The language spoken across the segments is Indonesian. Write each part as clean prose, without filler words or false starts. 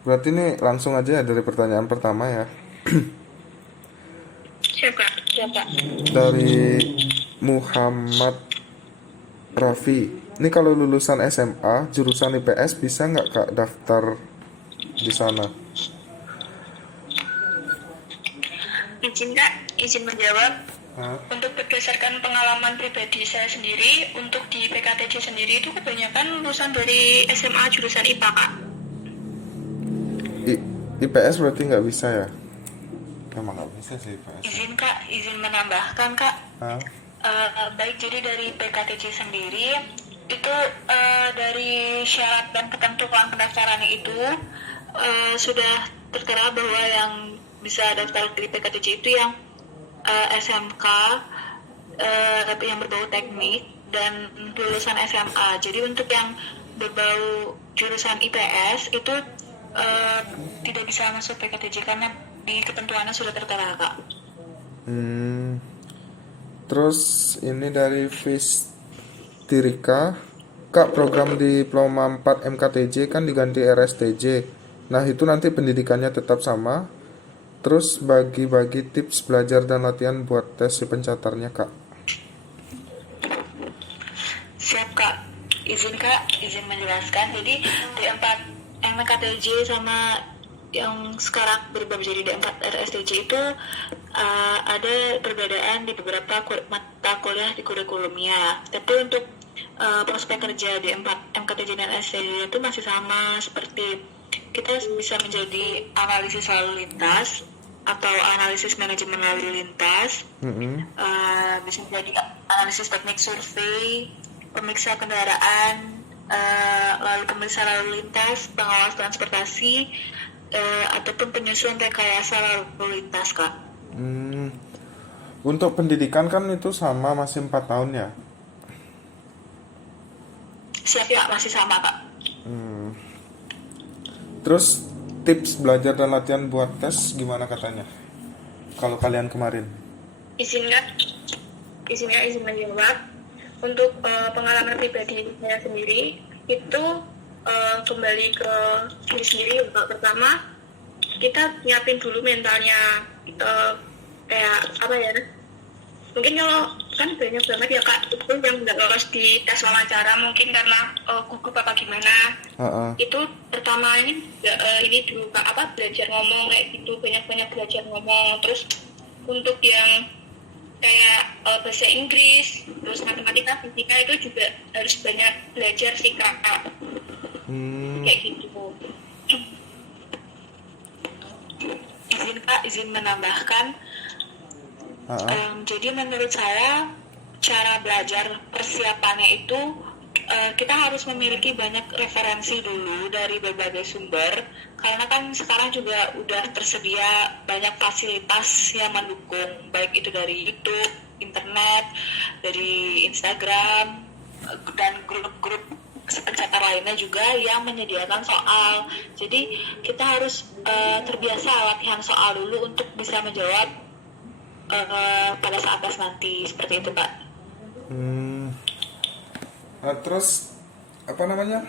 Berarti ini langsung aja ya dari pertanyaan pertama ya. Siapa? Siapa? Dari Muhammad Raffi. Ini kalau lulusan SMA, jurusan IPS bisa nggak Kak daftar di sana? Izin Kak, izin menjawab. Hah? Untuk berdasarkan pengalaman pribadi saya sendiri, untuk di PKTJ sendiri itu kebanyakan lulusan dari SMA jurusan IPA Kak. I- IPS berarti nggak bisa ya? Emang nggak bisa sih IPS ya. Izin Kak, izin menambahkan Kak. Hah? Baik, jadi dari PKTJ sendiri itu dari syarat dan ketentuan pendaftarannya itu sudah tertera bahwa yang bisa daftar di PKTJ itu yang SMK yang berbau teknik dan lulusan SMA. Jadi untuk yang berbau jurusan IPS itu uh, tidak bisa masuk PKTJ karena di ketentuannya sudah tertera Kak. Hmm. Terus ini dari Tirika, Kak, program diploma 4 MKTJ kan diganti RSTJ. Nah, itu nanti pendidikannya tetap sama. Terus bagi-bagi tips belajar dan latihan buat tes si pencatarnya, Kak. Siap Kak, izin Kak, izin menjelaskan. Jadi D4 MKTJ sama yang sekarang berubah menjadi D4 RSTJ itu ada perbedaan di beberapa mata kuliah di kurikulumnya. Tapi untuk prospek kerja D4 MKTJ dan RSTJ itu masih sama, seperti kita bisa menjadi analisis lalu lintas atau analisis manajemen lalu lintas, Mm-mm. bisa jadi analisis teknik survei, pemeriksa kendaraan, lalu pemeriksa lalu lintas, pengawas transportasi, ataupun penyusun rekayasa lalu lintas Kak. Hmm. Untuk pendidikan kan itu sama, masih 4 tahun ya. Siap Kak, masih sama Kak. Hmm. Terus tips belajar dan latihan buat tes gimana katanya? Kalau kalian kemarin. Izin Kak, izin menjawab. Untuk pengalaman pribadi saya sendiri itu kembali ke diri sendiri. Pertama kita nyiapin dulu mentalnya, kayak apa ya, mungkin kalau kan banyak banget ya Kak itu yang nggak lolos di tes wawancara mungkin karena gugup apa gimana. Ha-ha. Itu pertama ini dulu Kak, apa, belajar ngomong kayak gitu, banyak-banyak belajar ngomong. Terus untuk yang kayak bahasa Inggris, terus matematika, fisika itu juga harus banyak belajar sih Kak, Hmm. kayak gitu. Izin Kak, izin menambahkan. Ha-ha. Jadi menurut saya cara belajar persiapannya itu kita harus memiliki banyak referensi dulu dari berbagai sumber, karena kan sekarang juga udah tersedia banyak fasilitas yang mendukung, baik itu dari YouTube, internet, dari Instagram, dan grup-grup pencetak lainnya juga yang menyediakan soal. Jadi kita harus terbiasa latihan soal dulu untuk bisa menjawab pada saat tes nanti, seperti itu Pak. Hmm. Nah, terus apa namanya?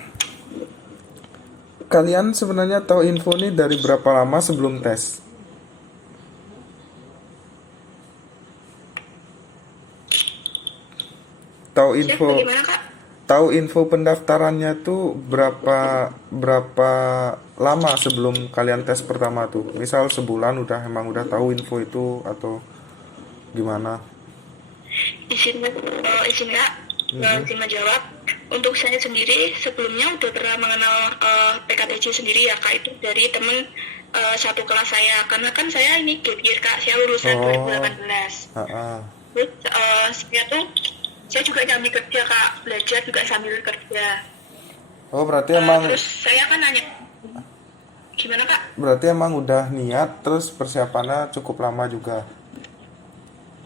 Kalian sebenarnya tahu info ini dari berapa lama sebelum tes? Tahu Siap, info bagaimana Kak? tahu info pendaftarannya tuh berapa berapa lama sebelum kalian tes pertama tuh? Misal sebulan udah emang udah tahu info itu atau gimana? Izin Kak, Mm-mm. izin menjawab. Untuk saya sendiri sebelumnya udah pernah mengenal PKTJ sendiri ya Kak, itu dari temen satu kelas saya, karena kan saya ini gap year Kak, saya lulusan Oh, 2018. ah, ah. Terus saya juga sambil kerja Kak, belajar juga sambil kerja. Oh, berarti Saya kan nanya, gimana Kak? emang udah niat terus persiapannya cukup lama juga.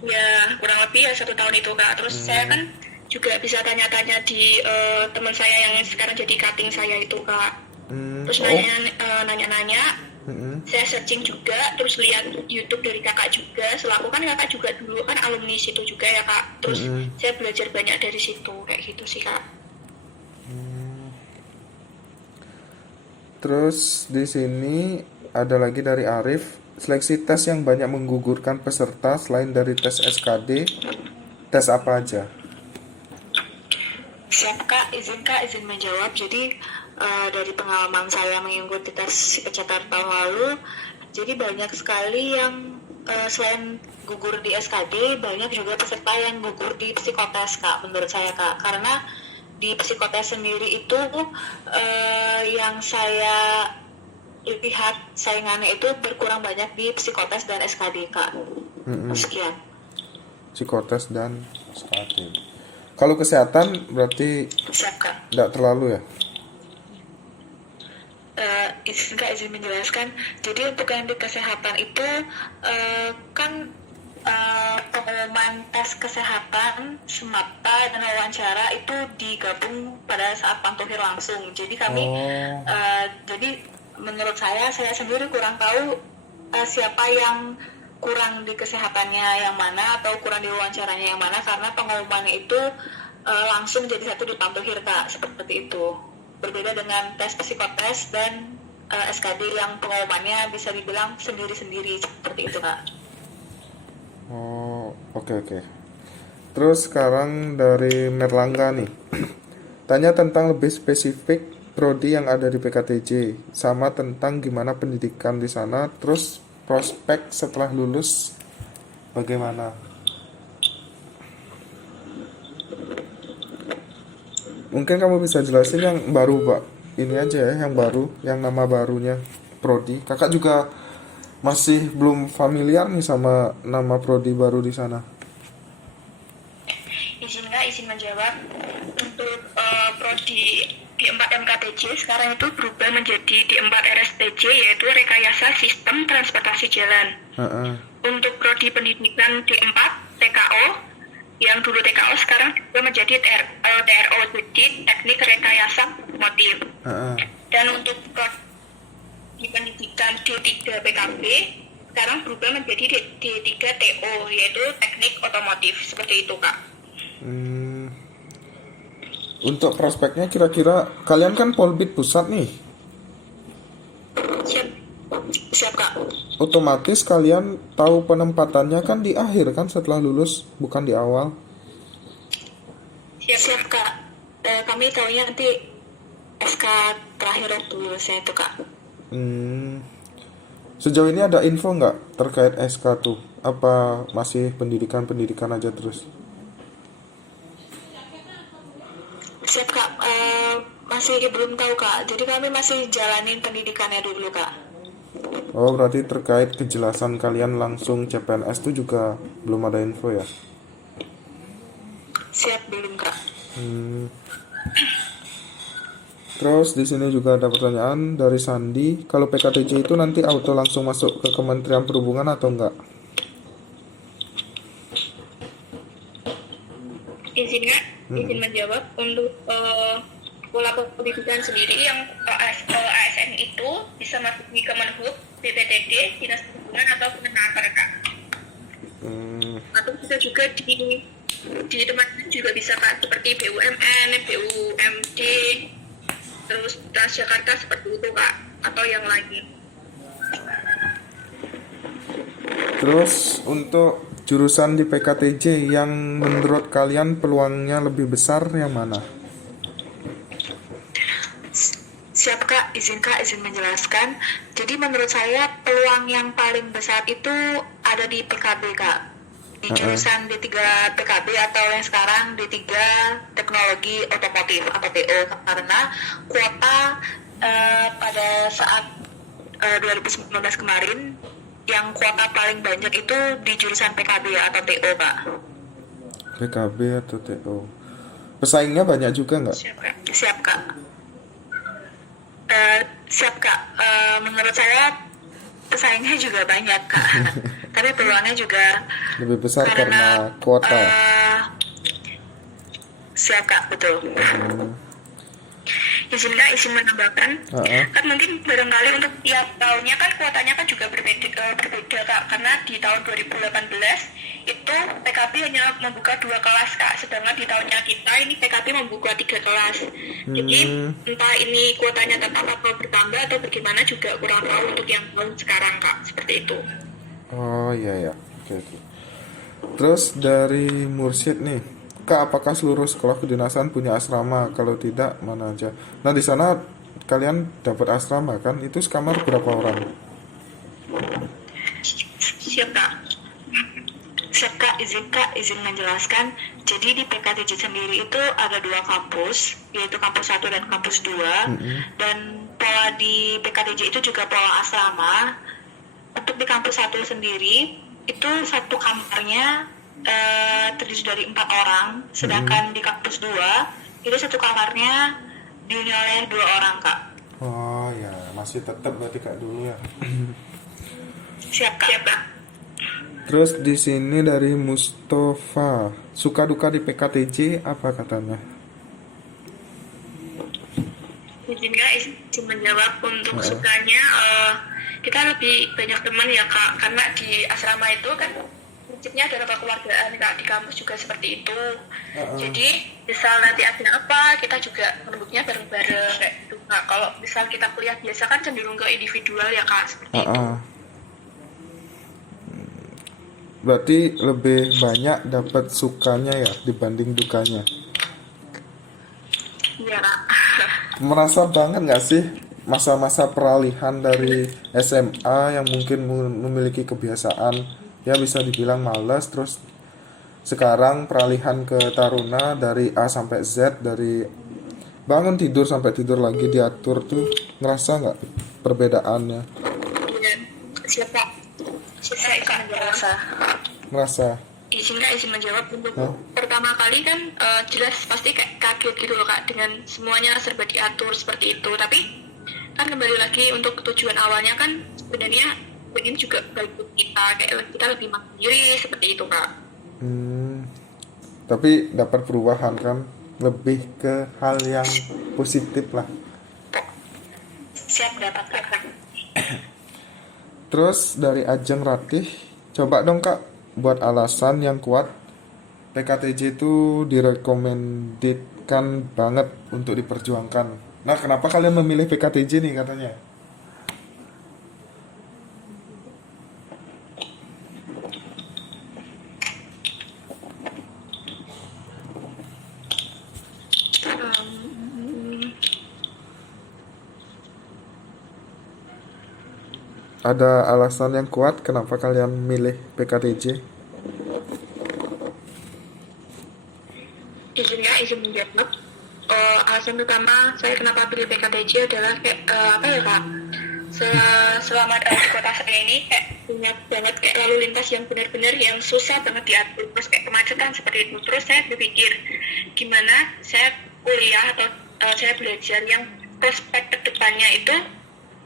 Ya kurang lebih ya 1 tahun itu Kak. Terus saya Hmm. kan juga bisa tanya-tanya di teman saya yang sekarang jadi cutting saya itu Kak. Hmm. Terus Oh. nanya-nanya, Mm-mm. saya searching juga, terus lihat YouTube dari kakak juga. Selaku kan kakak juga dulu kan alumni situ juga ya Kak. Terus Mm-mm. saya belajar banyak dari situ, kayak gitu sih Kak. Terus di sini ada lagi dari Arif, seleksi tes yang banyak menggugurkan peserta selain dari tes SKD, tes apa aja? Siap Kak, izin menjawab. Jadi dari pengalaman saya mengikuti tes psikiater tahun lalu, jadi banyak sekali yang selain gugur di SKD, banyak juga peserta yang gugur di psikotes Kak, menurut saya Kak. Karena di psikotes sendiri itu yang saya lihat saingannya itu berkurang banyak di psikotes dan SKD Kak. Sekian. Psikotes dan SKD. Kalau kesehatan berarti Siap Kak. tidak terlalu ya? Izin menjelaskan. Jadi untuk yang di kesehatan itu kan pengumuman tes kesehatan semata dan wawancara itu digabung pada saat pantuhir langsung. Jadi kami jadi menurut saya sendiri kurang tahu siapa yang kurang di kesehatannya yang mana atau kurang di wawancaranya yang mana, karena pengumumannya itu langsung jadi satu di pantuhir Kak, seperti itu. Berbeda dengan tes psikotes dan SKD yang pengumumannya bisa dibilang sendiri-sendiri, seperti itu Kak. Oh, oke. Terus sekarang dari Merlangga nih. Tanya tentang lebih spesifik prodi yang ada di PKTJ, sama tentang gimana pendidikan di sana, terus prospek setelah lulus bagaimana? Mungkin kamu bisa jelasin yang baru, Pak. Ini aja ya, yang baru, yang nama barunya prodi. Kakak juga masih belum familiar nih sama nama prodi baru di sana. Izin menjawab. Untuk prodi D4 MKTJ sekarang itu berubah menjadi D4 RSTJ, yaitu Rekayasa Sistem Transportasi Jalan. Untuk prodi pendidikan D4 TKO, yang dulu TKO sekarang berubah menjadi TRO, jadi Teknik Rekayasa Motif. Dan untuk prodi pendidikan D3 PKB sekarang berubah menjadi D3 TO, yaitu Teknik Otomotif. Seperti itu Kak. Untuk prospeknya kira-kira kalian kan Polbit pusat nih. Siap Kak. Otomatis kalian tahu penempatannya kan di akhir kan setelah lulus, bukan di awal. Siap Kak. Kami tahunya nanti SK terakhir waktu lulusnya itu Kak. Sejauh ini ada info nggak terkait SK tuh? Apa masih pendidikan aja terus? Siap Kak, masih belum tahu Kak. Jadi kami masih jalanin pendidikannya dulu Kak. Oh, berarti terkait kejelasan kalian langsung CPNS itu juga belum ada info ya? Siap, belum Kak. Terus di sini juga ada pertanyaan dari Sandi, kalau PKTJ itu nanti auto langsung masuk ke Kementerian Perhubungan atau enggak? Izin menjawab. Untuk pola pendidikan sendiri yang ASN itu bisa masuk di Kemenhub, BPTD, Dinas Perhubungan atau Kementerian Kak. Atau bisa juga di tempat juga bisa Kak, seperti BUMN, BUMD, terus Transjakarta seperti itu Kak, atau yang lain. Terus untuk jurusan di PKTJ yang menurut kalian peluangnya lebih besar yang mana? Siap Kak, izin menjelaskan. Jadi menurut saya peluang yang paling besar itu ada di PKB Kak. Di jurusan D3 PKB atau yang sekarang D3 Teknologi Otomotif atau TO, karena kuota pada saat 2019 kemarin yang kuota paling banyak itu di jurusan PKB atau TO Kak. PKB atau TO. Pesaingnya banyak juga nggak? Siap Kak. Siap Kak. Menurut saya pesaingnya juga banyak Kak. Tapi peluangnya juga lebih besar karena kuota. Siap Kak, betul. izin menambahkan, Heeh. kan mungkin barangkali untuk tiap tahunnya kan kuotanya kan juga berbeda Kak, karena di tahun 2018 itu PKB hanya membuka 2 kelas Kak, sedangkan di tahunnya kita ini PKB membuka 3 kelas. Jadi entah ini kuotanya tetap atau bertambah atau bagaimana juga kurang tahu untuk yang tahun sekarang Kak, seperti itu. Oh iya ya. Oke, oke. Terus dari Mursyid nih, Kak, apakah seluruh sekolah kedinasan punya asrama? Kalau tidak, mana aja? Nah, di sana kalian dapat asrama kan? Itu sekamar berapa orang? Siap Kak. Siap Kak, izin menjelaskan. Jadi di PKTJ sendiri itu ada 2 kampus, yaitu kampus 1 dan kampus 2. Dan pola di PKTJ itu juga pola asrama. Untuk di kampus 1 sendiri, itu satu kamarnya terdiri dari 4 orang, sedangkan di kampus 2 itu satu kamarnya dihuni oleh 2 orang Kak. Oh ya, masih tetap berarti kayak dulu ya. Siap Kak. Terus di sini dari Mustafa, suka duka di PKTJ apa katanya? Izin menjawab untuk sukanya, kita lebih banyak teman ya Kak, karena di asrama itu kan prinsipnya adalah kekeluargaan Kak, di kampus juga seperti itu. Jadi misal nanti ada apa, kita juga menyebutnya bareng-bareng kayak gitu Kak. Kalau misal kita kuliah biasa kan cenderung ke individual ya Kak, seperti itu. Berarti lebih banyak dapat sukanya ya dibanding dukanya. Iya Kak. Merasa banget nggak sih masa-masa peralihan dari SMA yang mungkin memiliki kebiasaan ya bisa dibilang malas, terus sekarang peralihan ke Taruna dari A sampai Z, dari bangun tidur sampai tidur lagi diatur tuh, ngerasa nggak perbedaannya? Iya. Siap Kak. Saya Kak merasa. Ngerasa. Izin menjawab untuk pertama kali kan jelas pasti kayak kaget gitu loh Kak, dengan semuanya serba diatur seperti itu. Tapi kan kembali lagi untuk tujuan awalnya kan sebenarnya ini juga baik buat kita lebih mandiri seperti itu Kak. Tapi dapat perubahan kan, lebih ke hal yang positif lah. Siap dapat Kak. Terus dari Ajeng Ratih, coba dong Kak buat alasan yang kuat PKTJ itu direkomendasikan banget untuk diperjuangkan. Nah, kenapa kalian memilih PKTJ nih katanya? Ada alasan yang kuat kenapa kalian milih PKTJ? Izin menjawab. Alasan utama saya kenapa pilih PKTJ adalah kayak apa ya Kak? Selama di kota saya ini kayak punya banget kayak lalu lintas yang benar-benar yang susah banget diatur, terus kayak kemacetan seperti itu. Terus saya berpikir gimana saya kuliah atau saya belajar yang prospek kedepannya itu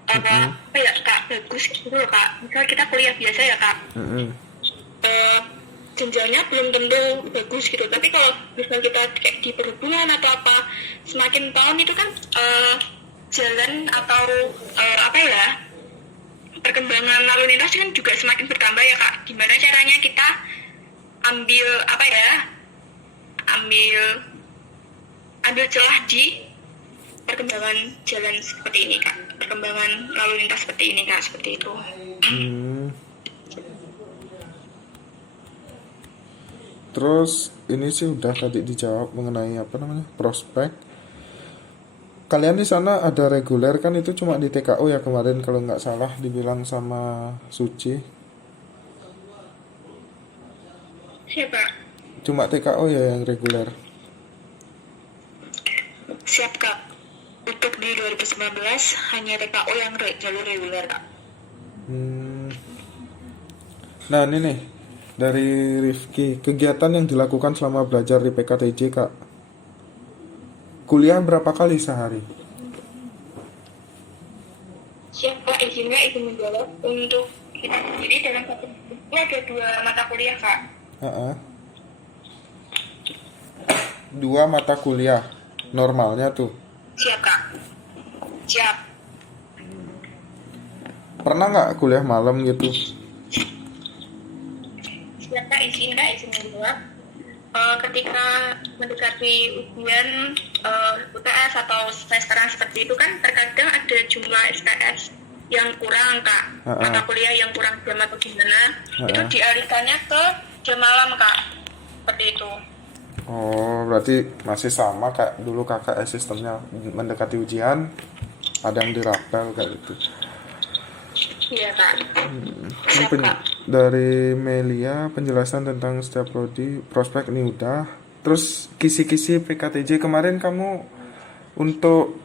apa ya Kak, bagus gitu loh Kak. Misal kita kuliah biasa ya Kak, jenjangnya belum tentu bagus gitu, tapi kalau misal kita kayak di perhubungan atau apa, semakin tahun itu kan jalan atau apa ya, perkembangan lalu lintas kan juga semakin bertambah ya Kak. Gimana caranya kita ambil apa ya, ambil celah di perkembangan jalan seperti ini Kak, perkembangan lalu lintas seperti ini Kak, seperti itu. Terus ini sih udah tadi dijawab mengenai apa namanya prospek. Kalian di sana ada reguler kan, itu cuma di TKO ya kemarin kalau nggak salah dibilang sama Suci. Siapa? Cuma TKO ya yang reguler. Siap Kak. Untuk di 2019 hanya TKO yang jalur reguler Kak. Nah ini nih dari Rifki, kegiatan yang dilakukan selama belajar di PKTJ Kak. Kuliah berapa kali sehari? Siap Kak, izin menjawab untuk jadi dalam satu buku ada 2 mata kuliah Kak. 2 mata kuliah normalnya tuh. Siap Kak. Siap. Pernah nggak kuliah malam gitu? Siap Kak, izin dulu. Ketika mendekati ujian UTS atau semesteran seperti itu kan terkadang ada jumlah SKS yang kurang Kak, mata kuliah yang kurang jam atau gimana, itu dialihkannya ke jam malam Kak, seperti itu. Oh, berarti masih sama kayak dulu kakak sistemnya mendekati ujian, ada yang dirapel kayak gitu. Iya Kak. Ini Siap Kak. dari Melia penjelasan tentang setiap prodi prospek ini udah. Terus kisi-kisi PKTJ kemarin kamu untuk